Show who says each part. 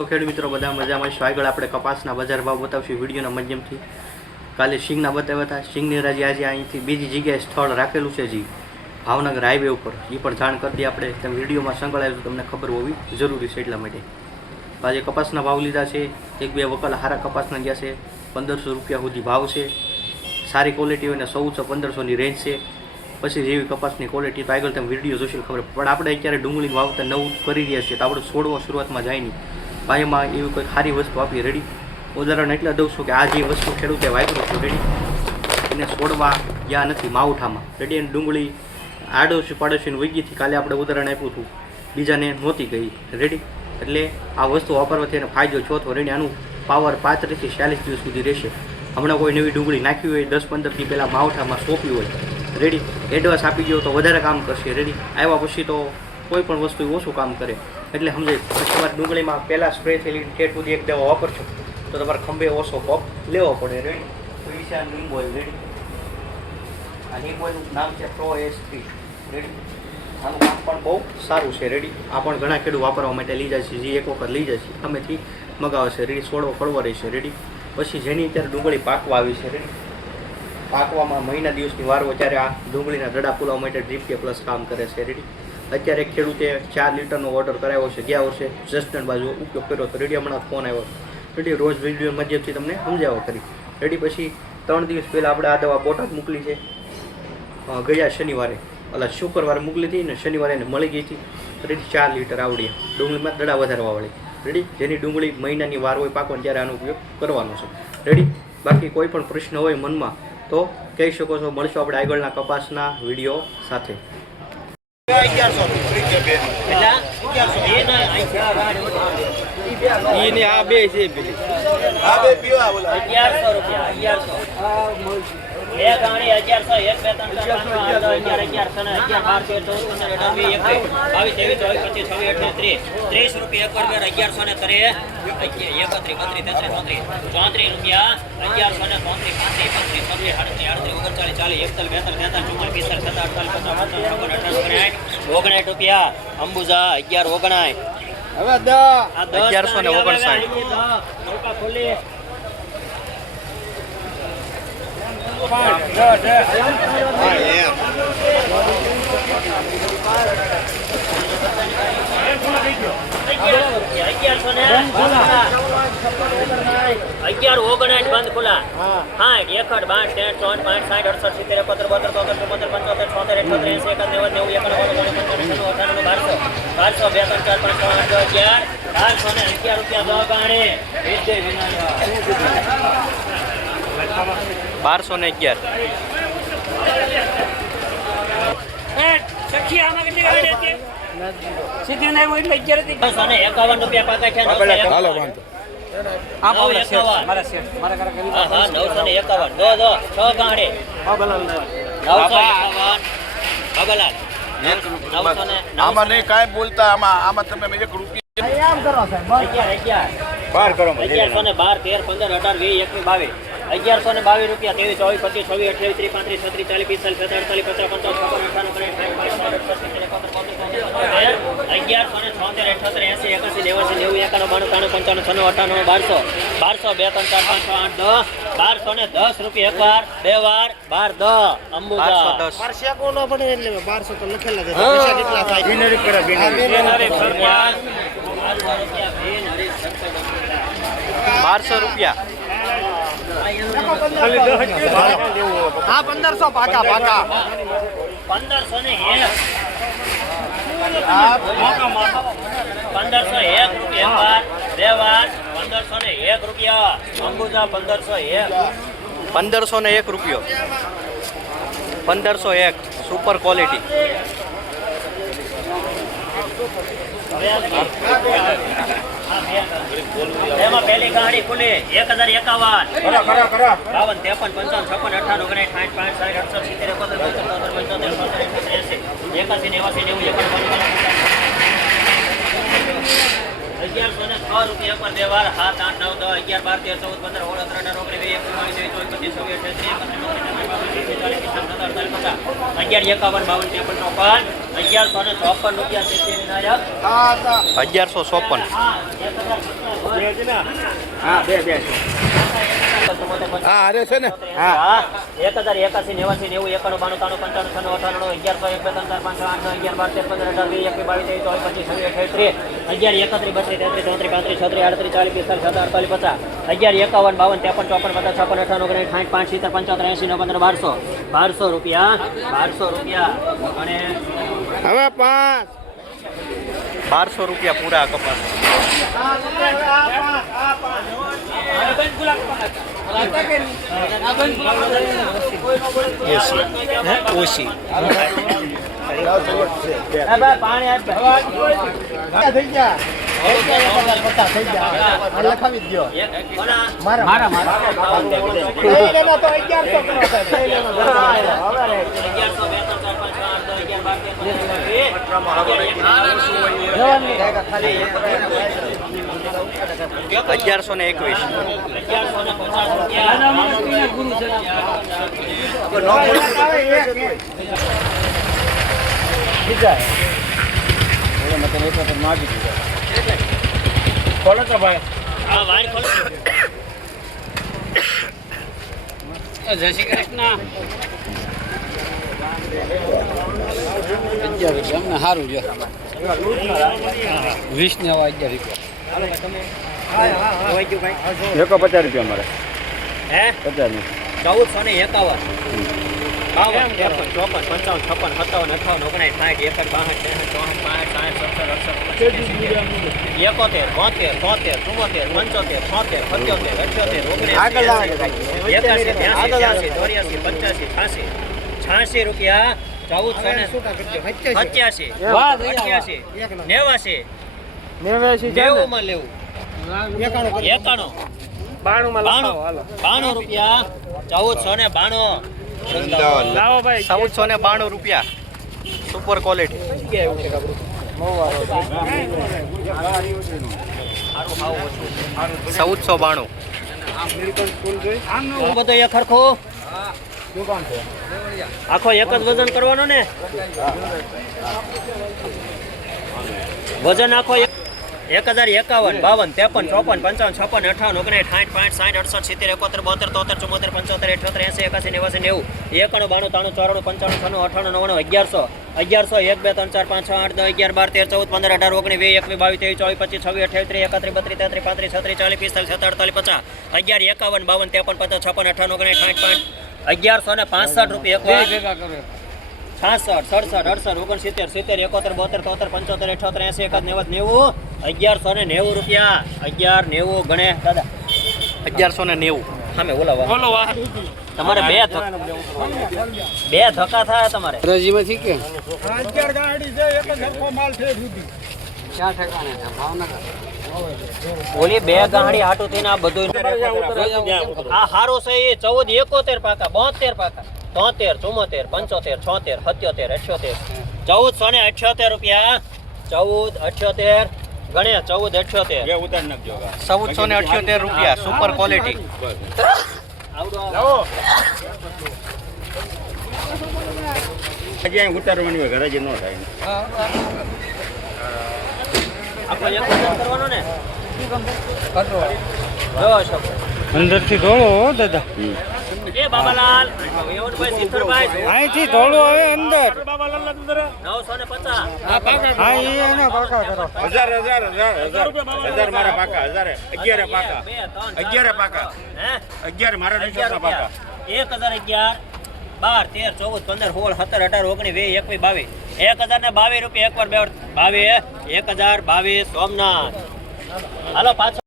Speaker 1: તો ખેડૂત મિત્રો, બધા મજામાં છો? આગળ આપણે કપાસના બજાર ભાવ બતાવશું વિડીયોના માધ્યમથી. કાલે સિંગના બતાવ્યા હતા. શિંગની રાજી આજે અહીંથી બીજી જગ્યાએ સ્થળ રાખેલું છે જી, ભાવનગર હાઈવે ઉપર. એ પણ જાણ કરી દઈએ આપણે. તમે વિડીયોમાં સંકળાયેલું તમને ખબર હોવી જરૂરી છે એટલા માટે. આજે કપાસના ભાવ લીધા છે. એક બે વકલ હારા કપાસના ગયા છે. પંદરસો રૂપિયા સુધી ભાવ છે. સારી ક્વોલિટી હોય ને ચૌદસો પંદરસોની રેન્જ છે. પછી જેવી કપાસની ક્વોલિટી તો આગળ તમે વીડિયો જોશો ખબર પણ આપણે અત્યારે ડુંગળીનું વાવતર નવું કરી રહ્યા છીએ. તો આપણે છોડવો શરૂઆતમાં જાય નહીં. ભાઈમાં એવી કોઈ સારી વસ્તુ આપી રેડી ઉદાહરણ એટલે દઉં છું કે આ જે વસ્તુ ખેડૂતે વાપરું છું રેડી એને છોડવા ગયા નથી માવઠામાં. રેડી અને ડુંગળી આડોશી પાડોશીને વૈગીથી કાલે આપણે ઉદાહરણ આપ્યું હતું. બીજાને નહોતી ગઈ. રેડી એટલે આ વસ્તુ વાપરવાથી એને ફાયદો છો તો રેડી આનું પાવર પાંત્રીસથી ચાલીસ દિવસ સુધી રહેશે. હમણાં કોઈ નવી ડુંગળી નાખી હોય, દસ પંદરથી પહેલાં માવઠામાં સોંપ્યું હોય. રેડી એડવાન્સ આપી ગયો તો વધારે કામ કરશે. રેડી આવ્યા પછી તો કોઈ પણ વસ્તુ ઓછું કામ કરે. એટલે સમજાય. પછી તમારે ડુંગળીમાં પહેલાં સ્પ્રે થયેલી ટેટ સુધી એક દવા વાપરશો, તો તમારે ખંભે ઓછો પપ લેવો પડે. રેડી તો ઈશાન ઓઇલ. રેડી આ નિમ્બોયનું નામ છે પ્રો એસ થ્રી રેડી આનું કામ પણ બહુ સારું છે. રેડી આ પણ ઘણા ખેડૂત વાપરવા માટે લઈ જાય છે. જે એક વખત લઈ જાય છે અમેથી મગાવે છે. રેડી છોડવો ફળવો રહેશે રેડી પછી જેની અત્યારે ડુંગળી પાકવા આવી છે રેડી પાકવામાં મહિના દિવસની વાર ત્યારે આ ડુંગળીના દડા પુલાવા માટે ડ્રીપ કે પ્લસ કામ કરે છે. રેડી અત્યારે ખેડૂતે ચાર લીટરનો ઓર્ડર કરાવ્યો છે. ગયા વર્ષે જસ્ટન બાજુ ઉપયોગ કર્યો તો રેડી હમણાં ફોન આવ્યો રેડી રોજ વીડિયો માધ્યમથી તમને સમજાવો કરી રેડી પછી ત્રણ દિવસ પહેલાં આપણે આ દવા બોટાદ મોકલી છે. ગયા શનિવારે. એટલે શુક્રવારે મોકલી હતી ને શનિવારે એને મળી ગઈ હતી. રેડી ચાર લીટર આવડી. ડુંગળીમાં દડા વધારવાવાળી રેડી? જેની ડુંગળી મહિનાની વાર હોય પાકો ત્યારે આનો ઉપયોગ કરવાનો છે. રેડી? બાકી કોઈ પણ પ્રશ્ન હોય મનમાં તો કહી શકો છો. મળશો આપણે આગળના કપાસના વીડિયો સાથે.
Speaker 2: આ બે છે
Speaker 3: અગિયારસો રૂપિયા અગિયારસો ત્રીસ. ત્રીસ રૂપિયા એક અગિયારસો ને ત્રે એકત્રીસ બત્રીસ તેત્રીસ ચોત્રીસ. ચોત્રીસ રૂપિયા અગિયારસો ને ચોત્રીસ પાંત્રીસ પત્રીસ છવ્વીસ ઓગણચાલીસ ચાલીસ એકતાલીસ બેતાલીસ તેતાલીસ ચુમ્માલીસ પિસ્તાલીસ સત્તાવીસ અડતાલીસ પચાસ પચાસ છપ્પન અઠાવન ઓગણસાઠ ઓગણસાઠ રૂપિયા. અંબુજા અગિયાર ઓગણાય.
Speaker 2: હવે
Speaker 1: અગિયારસો ને ઓગણસાઠ.
Speaker 3: આવેલા અહીંથી દસ. નૌકા ખોલી અગિયારસો ને અગિયાર ઓગણાઠ બંધ ખુલ્લા સાઠ એકડ બાઠ ત્રણ ચોટ પાંચ સાઠ અડસઠ સિત્તેર એકોતેર બોતેર તોતેર ચુમ્મોતેર પંચોતેર છોતેર અઠોતેર એસી એકાદ નેવું નેવું એકાણું બાણું ત્રણ પંચાણું અઠાણું બારસો બારસો બે ત્રણ ચાર પાંચ છ આઠ દસ અગિયાર બારસો ને અગિયાર રૂપિયા દસ ગાણે વિજય વિનાયક
Speaker 1: બારસો ને અગિયાર.
Speaker 3: એકાવન રૂપિયા પાકા છે નવસો
Speaker 2: હાલો
Speaker 3: એકાવન.
Speaker 2: વાંધો.
Speaker 3: નવ એકાવન. હા, હા, નવસો ને એકાવન. દો દો છ ગાંઠે નવસો એકાવન. બાબાલાલ નવસો
Speaker 4: આમાં નહીં કાંઈ બોલતા આમાં આમાં તમે એક રૂપિયા
Speaker 2: બાર કરો
Speaker 3: અગિયારસો ને બાર તેર પંદર અઢાર વીસ એકવીસ બાવીસ. અગિયારસો ને બાવીસ રૂપિયા ત્રેવીસ ચોવીસ પચીસ છવ્વીસ અઠ્યાવીસ ત્રીસ પાંત્રીસ છત્રીસ ચાલીસ પિસ્તાલીસ અડતાલીસ પચાસ પંચાવન છપ્પન અઠાણું અગિયારસો ને છોતેર અઠ્યોતેર એસી એકાસી નેવાસી નેવું એકાણું બાણું ત્રાણું પંચાણું અઠાણું બારસો બારસો બે ત્રણ ચાર પાંચ છ આઠ દસ બારસો ને દસ રૂપિયા એક વાર બે વાર બાર દસ.
Speaker 1: બારસો
Speaker 3: અંબુજા. બારસો રૂપિયા. બિન
Speaker 1: બારસો રૂપિયા.
Speaker 4: હા પંદરસો પાકા પાકા.
Speaker 3: પંદરસો ને પંદરસો એક રૂપિયા. ને એક રૂપિયા અંબુજા પંદરસો એક
Speaker 1: પંદરસો એક રૂપિયો પંદરસો એક સુપર ક્વોલિટી
Speaker 3: એમાં પહેલી ગાડી ખુલી એક હજાર એકાવન
Speaker 2: કરો કરો કરો
Speaker 3: બાવન ત્રેપન પંચાવન છપ્પન અઠાણું ઓગણીસ સાઠ પાંચ સાઠ સિત્તેર એકોતેર પંચોતેર એંસી એકાસી નેવાસી નેવું એકાણું ત્રાણું. અગિયારસો ને છ છ રૂપિયા પર બે વાર સાત આઠ નવ દસ અગિયાર બાર તેર ચૌદ પંદર ચોવીસ પચીસ છવ્વીસ એકત્રીસ બત્રીસ તેત્રીસ ચોત્રીસ પચાસ અગિયાર એકાવન બાવન ત્રેપન ચોપન અગિયારસો ચોપન
Speaker 2: હા બે બે
Speaker 4: હા અરે છે ને
Speaker 3: હા એક હજાર એકાસી નેવાસી નેવું એકાણું બાણું તાણું પંચાણું છનું અઠાણું અગિયારસો એક બે ત્રણ ચાર પાંચ આઠ અગિયાર બાર તેર પંદર અઢાર વીસ એકવીસ બાવીસ ત્રેવીસ ચોવીસ પચીસ છવ્વીસ અઠ્યાવીસ ત્રીસ અગિયાર એકત્રીસ બત્રીસ તેત્રીસ ચોત્રીસ પાંત્રીસ છત્રીસ આડત્રીસ ચાલીસ પિસ્તાલીસ સત્તર અડતાલીસ પચાસ અગિયાર એકાવન બાવન ત્રેપન ચોપન પચાસ છપ્પન અઠાણું ઓગણીસ સાઠ પાંચ સિત્તેર પંચોતેર એંસી નવ પંદર બારસો બારસો રૂપિયા બારસો રૂપિયા અને
Speaker 2: હવે પાંચ.
Speaker 1: બારસો રૂપિયા પૂરા કપાસ. ઓછી.
Speaker 2: થઈ ગયા લખાવી દો મારા મારા. મારા તો અગિયારસો કરો સાહેબ
Speaker 1: અગિયારસો ને એકવીસ
Speaker 2: ખોલો તો
Speaker 3: જય શ્રી કૃષ્ણ.
Speaker 5: અગિયાર
Speaker 3: છપ્પન સત્તાવન અઠાવન ઓગણીસ સાઠ એકર બાસઠ ત્રેસઠ પાંચ સાઠ સત્તર અડસઠ એકોતેર બોતેર તોતેર ચુમ્મોતેર પંચોતેર છોતેર પંચોતેર અઠ્યોતેર ઓગણીસ. એકાસી ત્યાસી ચોર્યાસી પંચ્યાસી છ્યાસી છ્યાસી રૂપિયા ચૌદસો સત્યાસી. અઠ્યાસી નેવાસી.
Speaker 2: નેવ્યાસી
Speaker 3: નેવું માં લેવું. એકાણું
Speaker 2: બાણું. માં
Speaker 3: બાણું બાણું રૂપિયા. ચૌદસો ને બાણું.
Speaker 2: લાવો ભાઈ.
Speaker 1: ચૌદસો ને બાણું રૂપિયા. સુપર ક્વોલિટી ચૌદસો બાણું.
Speaker 3: બધો એક હરખો આખો એક જ વજન કરવાનો ને? વજન આખો એક હજાર એકાવન, બાવન, ત્રેપન, ચોપન, પંચાવન, છપ્પન, અઠાવન ઓગણીસ સાઠ, પાંચ, સાઠ, અડસઠ, સિત્તેર, એકોતેર, બોતેર, તોતેર ચુમ્મોતેર પંચોતેર અઠોતેર એસી, એકાસી નેવાસી નેવું. એકાણું, બાણું, ત્રાણું, ચોરાણું, પંચાણું છનું અઠાણું, નવ્વાણું, અગિયારસો. અગિયારસો, એક, બે, ત્રણ, ચાર, પાંચ, છ, આઠ, દસ, અગિયાર, બાર, તેર, ચૌદ, પંદર, અઢાર, ઓગણીસ, વીસ, એકવીસ, બાવીસ, ત્રેવીસ, ચોવીસ, પચીસ, છવ્વીસ, અઠ્યાવીસ, ત્રીસ, એકત્રીસ, બત્રીસ, તેત્રીસ, પાંત્રીસ, છત્રીસ, ચાલીસ, પિસ્તાલીસ સત્તર અડતાલીસ, પચાસ. અગિયાર, એકાવન, બાવન, ત્રેપન પચાસ છપ્પન અઠાણું ઓગણીસ, સાઠ, પાંચ. અગિયારસો ને પાસઠ રૂપિયા એક છાસઠ સડસઠ અડસઠ ઓગણસિત્તેર સિત્તેર એકોતેર બોતેર તોતેર પંચોતેર અઠોતેર એસી એકાદ નેવું નેવું અગિયારસો ને નેવું રૂપિયા. અગિયાર નેવું ગણે. દાદા.
Speaker 1: અગિયારસો ને નેવું.
Speaker 3: સામે ઓલા તમારે બે બે ધક્કા થાય તમારે.
Speaker 5: રજીમાંથી કે?
Speaker 2: અગિયાર ગાડી છે એક જ સરખો માલ છે
Speaker 5: ક્યાં ઠેકાણે છે? ભાવનગર?
Speaker 3: ઓલી બે ગાંડી હાટું થઈને આ બધું આ હારો છે એ ચૌદ એકોતેર પાકા બોતેર પાકા. તોતેર ચુમ્મોતેર પંચોતેર છોતેર સત્યોતેર અઠ્યોતેર. ચૌદસો ને અઠ્યોતેર રૂપિયા. ચૌદ અઠ્યોતેર. ગણ્યા ચૌદ અઠ્યોતેર.
Speaker 1: ચૌદસો ને અઠ્યોતેર રૂપિયા સુપર ક્વોલિટી
Speaker 2: ઉતારવાની ઘરે જ ન થાય. અંદરથી ઢોળો દાદા.
Speaker 3: એ બાબાલાલ.
Speaker 2: અંદર.
Speaker 3: બાબાલાલ હા પાકા
Speaker 2: હા એ એના પાકા કરો. પાકા 1000 11 પાકા. 11 પાકા.
Speaker 3: હે?
Speaker 2: 11 મારા 11 પાકા.
Speaker 3: 1011 બાર, તેર, ચૌદ, પંદર, સોળ, સત્તર, અઢાર, ઓગણીસ, વીસ, એકવીસ, બાવીસ. એક હજાર ને બાવીસ રૂપિયા એક વાર બે બાવીસ, એક હજાર બાવીસ, સોમનાથ. હાલો, પાછો.